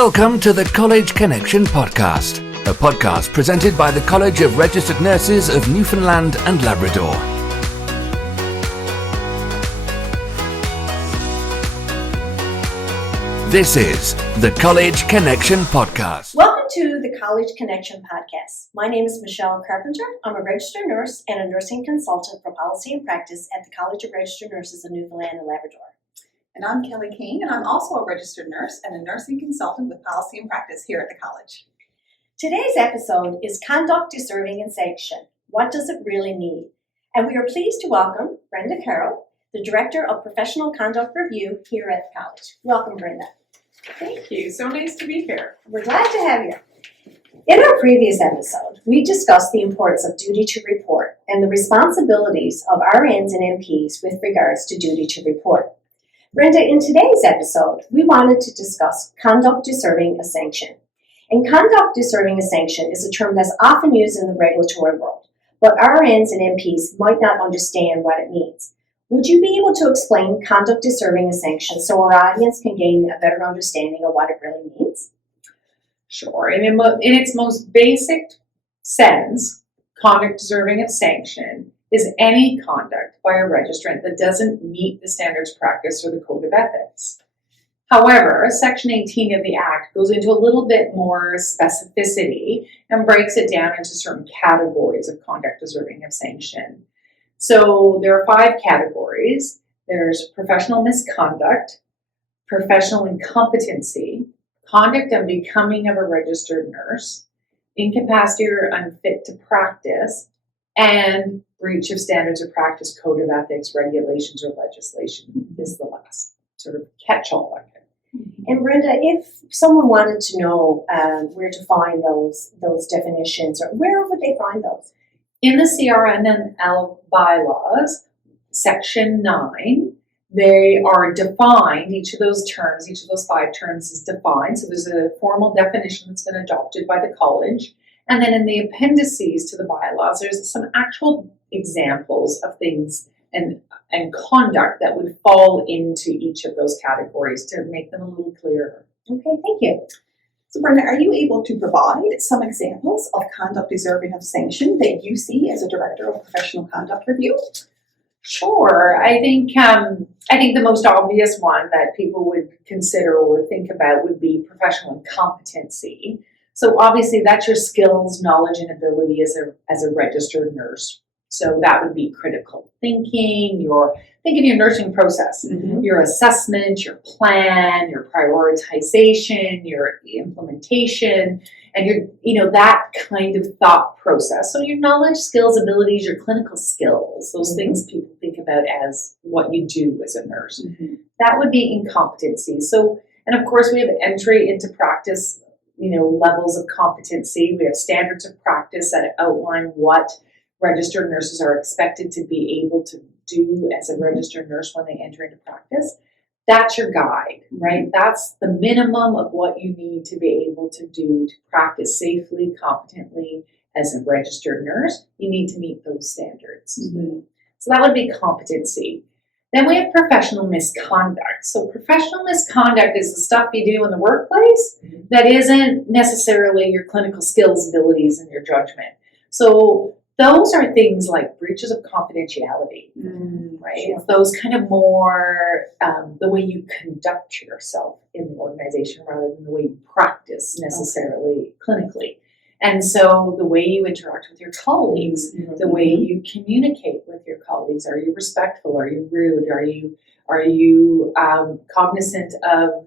Welcome to the College Connection podcast, a podcast presented by the College of Registered Nurses of Newfoundland and Labrador. This is the College Connection podcast. Welcome to the College Connection podcast. My name is Michelle Carpenter. I'm a registered nurse and a nursing consultant for policy and practice at the College of Registered Nurses of Newfoundland and Labrador. And I'm Kean, and I'm also a registered nurse and a nursing consultant with policy and practice here at the college. Today's episode is Conduct Deserving of Sanction. What does it really mean? And we are pleased to welcome Brenda Carroll, the Director of Professional Conduct Review here at the college. Welcome, Brenda. Thank you. So nice to be here. We're glad to have you. In our previous episode, we discussed the importance of duty to report and the responsibilities of RNs and NPs with regards to duty to report. Brenda, in today's episode, we wanted to discuss conduct deserving of sanction. And conduct deserving of sanction is a term that's often used in the regulatory world, but RNs and NPs might not understand what it means. Would you be able to explain conduct deserving of sanction so our audience can gain a better understanding of what it really means? Sure. In its most basic sense, conduct deserving of sanction is any conduct by a registrant that doesn't meet the standards of practice or the code of ethics. However, Section 18 of the Act goes into a little bit more specificity and breaks it down into certain categories of conduct deserving of sanction. So there are 5 categories. There's professional misconduct, professional incompetency, conduct unbecoming of a registered nurse, incapacity or unfit to practice, and breach of standards of practice, code of ethics, regulations, or legislation is the last sort of catch-all bucket. And Brenda, if someone wanted to know where to find those definitions, or where would they find those? In the CRNL bylaws, Section 9, they are defined. Each of those terms, each of those 5 terms is defined. So there's a formal definition that's been adopted by the college. And then in the appendices to the bylaws, there's some actual examples of things and conduct that would fall into each of those categories to make them a little clearer. Okay, thank you. So Brenda, are you able to provide some examples of conduct deserving of sanction that you see as a director of professional conduct review? Sure. I think the most obvious one that people would consider or think about would be professional incompetency. So obviously that's your skills, knowledge, and ability as a registered nurse. So that would be critical thinking, think of your nursing process, your assessment, your plan, your prioritization, your implementation, and that kind of thought process. So your knowledge, skills, abilities, your clinical skills, those things people think about as what you do as a nurse. That would be incompetency. So, and of course we have entry into practice, levels of competency. We have standards of practice that outline what registered nurses are expected to be able to do as a registered nurse when they enter into practice. That's your guide, right? That's the minimum of what you need to be able to do to practice safely, competently as a registered nurse. You need to meet those standards. So that would be competency. Then we have professional misconduct. So professional misconduct is the stuff you do in the workplace that isn't necessarily your clinical skills, abilities, and your judgment. So those are things like breaches of confidentiality, right? Sure. Those kind of more the way you conduct yourself in the organization rather than the way you practice necessarily clinically. And so the way you interact with your colleagues, the way you communicate with your colleagues, are you respectful? Are you rude? Are you cognizant of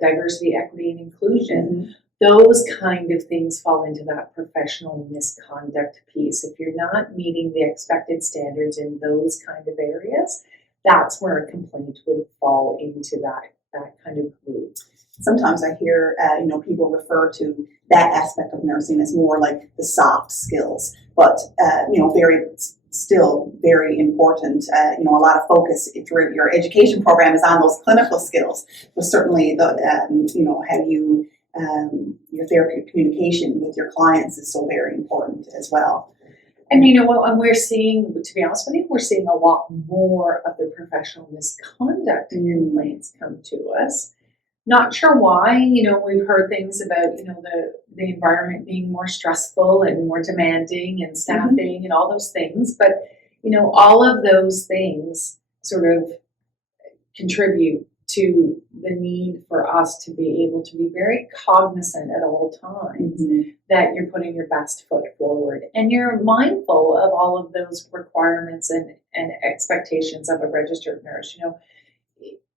diversity, equity, and inclusion? Those kind of things fall into that professional misconduct piece. If you're not meeting the expected standards in those kind of areas, that's where a complaint would fall into that kind of group. Sometimes I hear, people refer to that aspect of nursing as more like the soft skills, but, still very important. A lot of focus through your education program is on those clinical skills, but certainly your therapeutic communication with your clients is so very important as well. And and we're seeing, to be honest with you, we're seeing a lot more of the professional misconduct complaints come to us Not sure why, we've heard things about, the environment being more stressful and more demanding and staffing and all those things. But, all of those things sort of contribute to the need for us to be able to be very cognizant at all times that you're putting your best foot forward and you're mindful of all of those requirements and expectations of a registered nurse.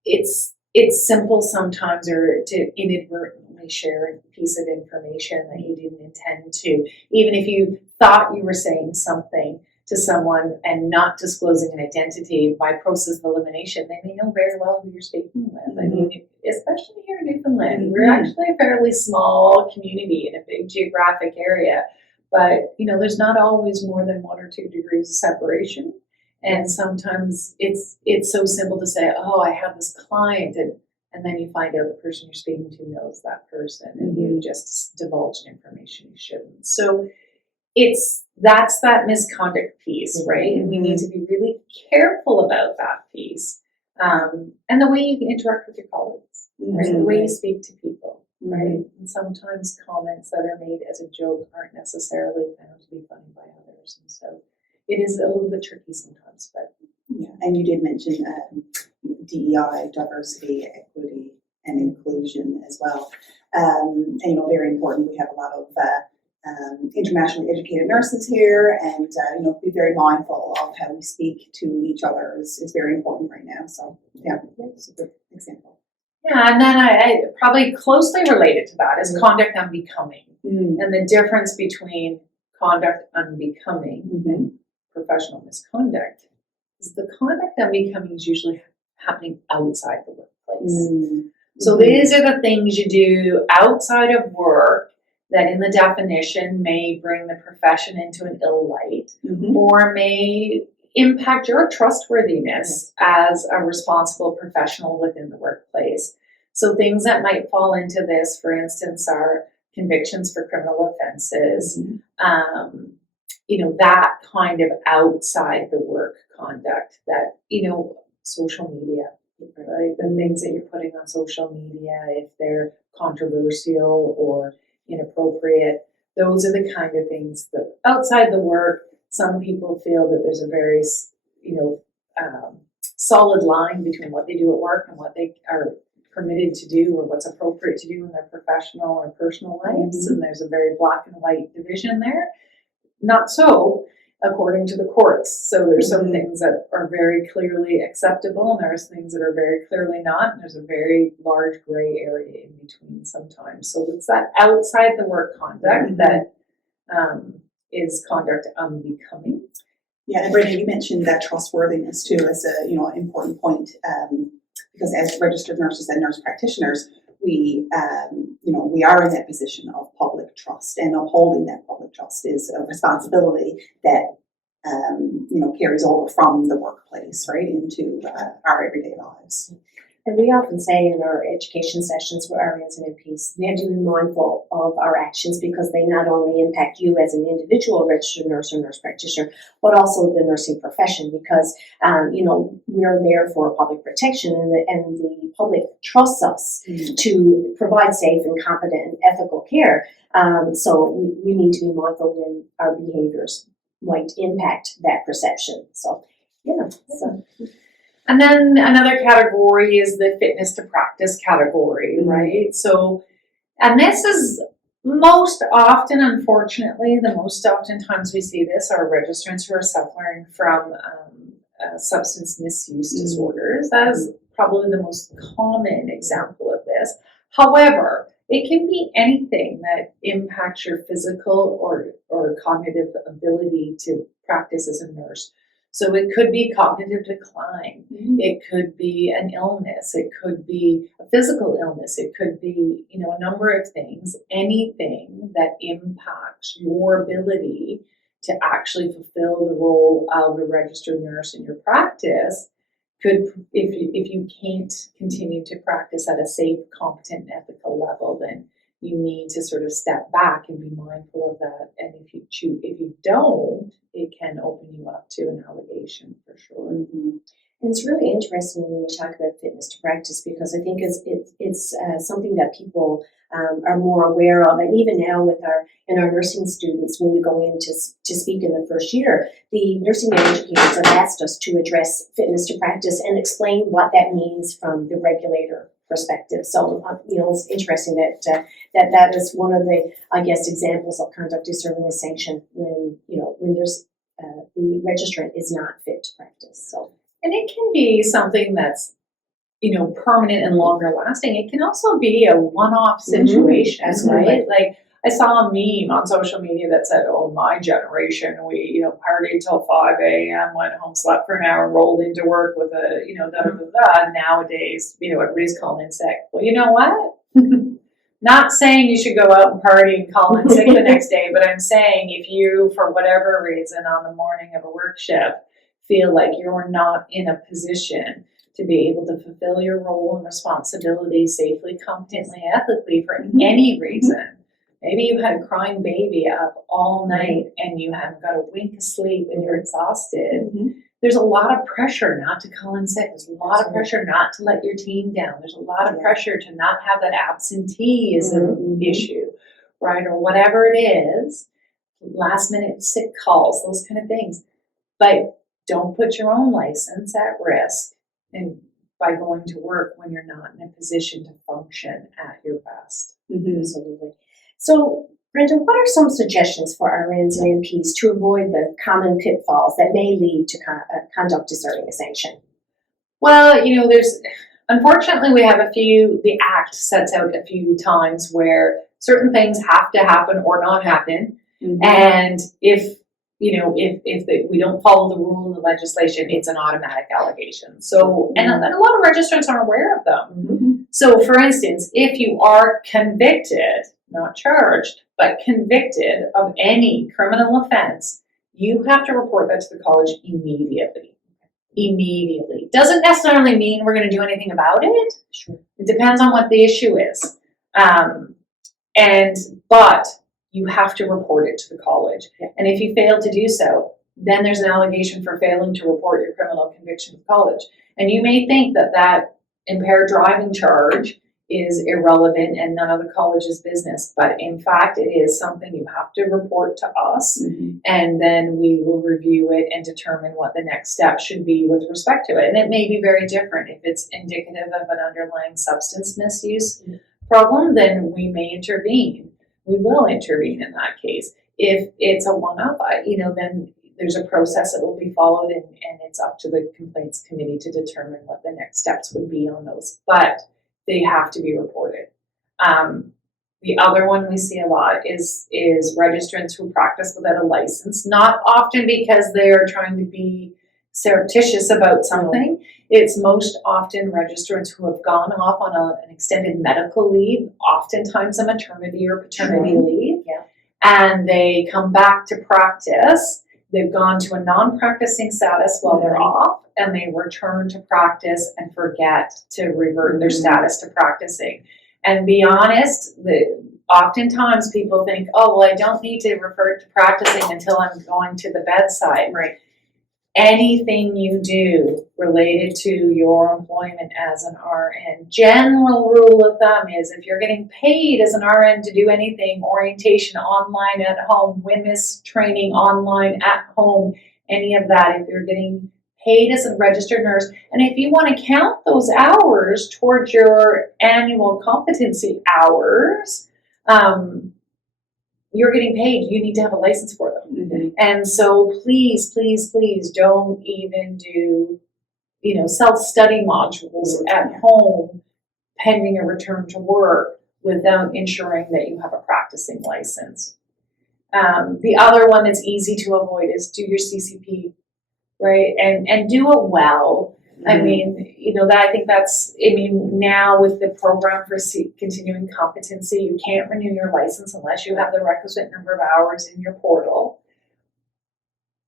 It's simple sometimes or to inadvertently share a piece of information that you didn't intend to, even if you thought you were saying something to someone and not disclosing an identity by process of elimination. They may know very well who you're speaking with. I mean, especially here in Newfoundland, we're actually a fairly small community in a big geographic area, but there's not always more than 1 or 2 degrees of separation. And sometimes it's so simple to say, oh, I have this client, and then you find out the person you're speaking to knows that person, and you just divulged information you shouldn't. So that's that misconduct piece, right? And we need to be really careful about that piece. And the way you interact with your colleagues, right? The way you speak to people, right? And sometimes comments that are made as a joke aren't necessarily found to be funny by others. And so it is a little bit tricky sometimes, but. Yeah, and you did mention DEI, diversity, equity, and inclusion as well. And very important. We have a lot of internationally educated nurses here, and be very mindful of how we speak to each other is very important right now. So yeah, it's a good example. Yeah, and then I probably closely related to that is conduct unbecoming, and the difference between conduct unbecoming and professional misconduct is the conduct unbecoming is usually happening outside the workplace. So these are the things you do outside of work that in the definition may bring the profession into an ill light or may impact your trustworthiness as a responsible professional within the workplace. So things that might fall into this, for instance, are convictions for criminal offenses, that kind of outside the work conduct that, social media, right? The things that you're putting on social media, if they're controversial or inappropriate, those are the kind of things that outside the work, some people feel that there's a very, solid line between what they do at work and what they are permitted to do or what's appropriate to do in their professional or personal lives. And there's a very black and white division there. Not so, according to the courts. So there's some things that are very clearly acceptable, and there's things that are very clearly not, and there's a very large gray area in between sometimes. So it's that outside the work conduct that is conduct unbecoming. Yeah, and Brenda, you mentioned that trustworthiness too as a important point, because as registered nurses and nurse practitioners, we are in that position of public trust, and upholding that public trust is a responsibility that carries over from the workplace right into our everyday lives. And we often say in our education sessions with RNs and MPs, we have to be mindful of our actions because they not only impact you as an individual registered nurse or nurse practitioner, but also the nursing profession because, we're there for public protection and the public trusts us to provide safe and competent and ethical care. So we need to be mindful when our behaviors might impact that perception. So, And then another category is the fitness to practice category, right? So, and this is most often, unfortunately, the most oftentimes we see this are registrants who are suffering from substance misuse disorders. That is probably the most common example of this. However, it can be anything that impacts your physical or cognitive ability to practice as a nurse. So it could be cognitive decline, it could be an illness, it could be a physical illness, it could be, a number of things, anything that impacts your ability to actually fulfill the role of a registered nurse in your practice could, if you can't continue to practice at a safe, competent, and ethical level, then you need to sort of step back and be mindful of that. And if you don't, it can open you up to an allegation for sure. And it's really interesting when you talk about fitness to practice, because I think it's something that people are more aware of. And even now with our nursing students, when we go in to speak in the first year, the nursing educators have asked us to address fitness to practice and explain what that means from the regulator perspective. So, it's interesting that is one of the, I guess, examples of conduct deserving of sanction when there's the registrant is not fit to practice. So. And it can be something that's, permanent and longer lasting. It can also be a one-off situation, right? Like, I saw a meme on social media that said, "Oh, my generation, we, partied till 5 a.m., went home, slept for an hour, rolled into work with a, da-da-da-da. Nowadays, everybody's calling in sick." Well, you know what? Not saying you should go out and party and call in sick the next day, but I'm saying if you, for whatever reason, on the morning of a work shift, feel like you're not in a position to be able to fulfill your role and responsibility safely, competently, ethically for any reason. Maybe you had a crying baby up all night and you haven't got a wink of sleep and you're exhausted. There's a lot of pressure not to call in sick. There's a lot of pressure not to let your team down. There's a lot of pressure to not have that absenteeism issue, right? Or whatever it is, last minute sick calls, those kind of things. But don't put your own license at risk and by going to work when you're not in a position to function at your best. Absolutely. So, Brenda, what are some suggestions for RNs and NPs to avoid the common pitfalls that may lead to conduct deserving of sanction? Well, unfortunately, we have the Act sets out a few times where certain things have to happen or not happen. And if we don't follow the rule in the legislation, it's an automatic allegation. So, and a lot of registrants aren't aware of them. So, for instance, if you are convicted, not charged, but convicted of any criminal offense, you have to report that to the college immediately. Immediately. Doesn't necessarily mean we're going to do anything about it. Sure. It depends on what the issue is. But you have to report it to the college. And if you fail to do so, then there's an allegation for failing to report your criminal conviction to college. And you may think that impaired driving charge is irrelevant and none of the college's business, but in fact it is something you have to report to us, and then we will review it and determine what the next step should be with respect to it. And it may be very different. If it's indicative of an underlying substance misuse problem, then we may intervene. We will intervene in that case. If it's a one-off, then there's a process that will be followed, and it's up to the complaints committee to determine what the next steps would be on those. But they have to be reported. The other one we see a lot is registrants who practice without a license, not often because they are trying to be surreptitious about something. It's most often registrants who have gone off on an extended medical leave, oftentimes a maternity or paternity leave, and they come back to practice. They've gone to a non-practicing status while they're off, and they return to practice and forget to revert their status to practicing. And be honest, oftentimes people think, oh, well, I don't need to revert to practicing until I'm going to the bedside. Right. Anything you do related to your employment as an RN, general rule of thumb is if you're getting paid as an RN to do anything, orientation online at home, WMIS training online at home, any of that, if you're getting paid as a registered nurse, and if you want to count those hours towards your annual competency hours, you're getting paid, you need to have a license for them. And so please, please, please don't even do, self-study modules at home pending a return to work without ensuring that you have a practicing license. The other one that's easy to avoid is do your CCP, right? And do it well. I mean, now with the program for continuing competency, you can't renew your license unless you have the requisite number of hours in your portal.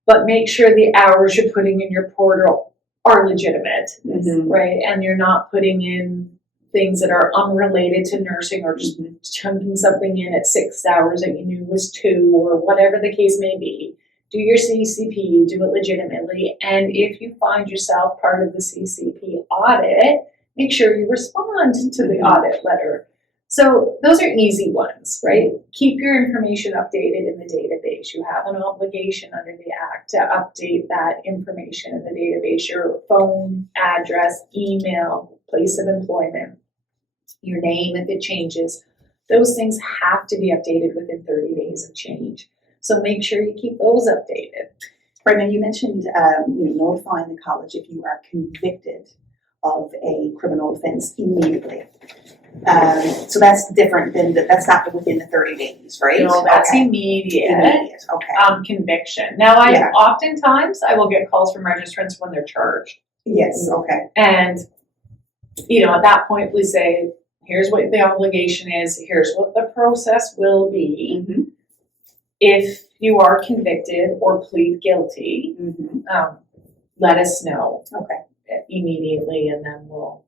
But make sure the hours you're putting in your portal are legitimate, right? And you're not putting in things that are unrelated to nursing or just chunking something in at 6 hours that you knew was 2 or whatever the case may be. do your CCP, do it legitimately, and if you find yourself part of the CCP audit, make sure you respond to the audit letter. So those are easy ones, right? Keep your information updated in the database. You have an obligation under the Act to update that information in the database, your phone, address, email, place of employment, your name if it changes. Those things have to be updated within 30 days of change. So make sure you keep those updated. Brenda, you mentioned notifying the college if you are convicted of a criminal offence immediately. So that's different than that's not within the 30 days, right? No, that's okay. immediate. Immediate. Okay. Conviction. Now, oftentimes I will get calls from registrants when they're charged. Yes. Okay. And at that point we say, here's what the obligation is. Here's what the process will be. Mm-hmm. If you are convicted or plead guilty, let us know immediately, and then we'll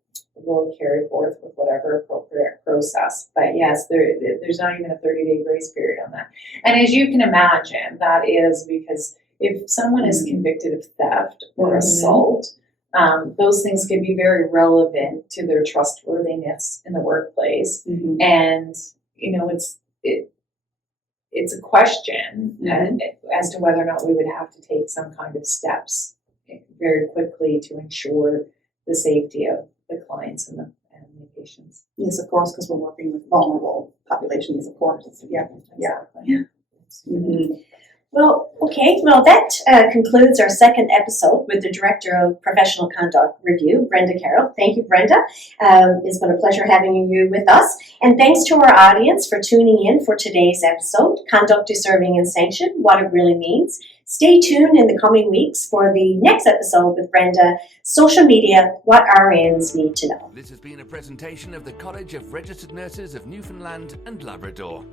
carry forth with whatever appropriate process. But yes, there's not even a 30-day grace period on that. And as you can imagine, that is because if someone is convicted of theft or assault, those things can be very relevant to their trustworthiness in the workplace. And it's a question as to whether or not we would have to take some kind of steps very quickly to ensure the safety of the clients and the patients. Yes, of course, because we're working with vulnerable populations, of course. Yeah. Well, that concludes our second episode with the Director of Professional Conduct Review, Brenda Carroll. Thank you, Brenda. It's been a pleasure having you with us. And thanks to our audience for tuning in for today's episode, Conduct Deserving of Sanction, What It Really Means. Stay tuned in the coming weeks for the next episode with Brenda, Social Media, What RNs Need to Know. This has been a presentation of the College of Registered Nurses of Newfoundland and Labrador.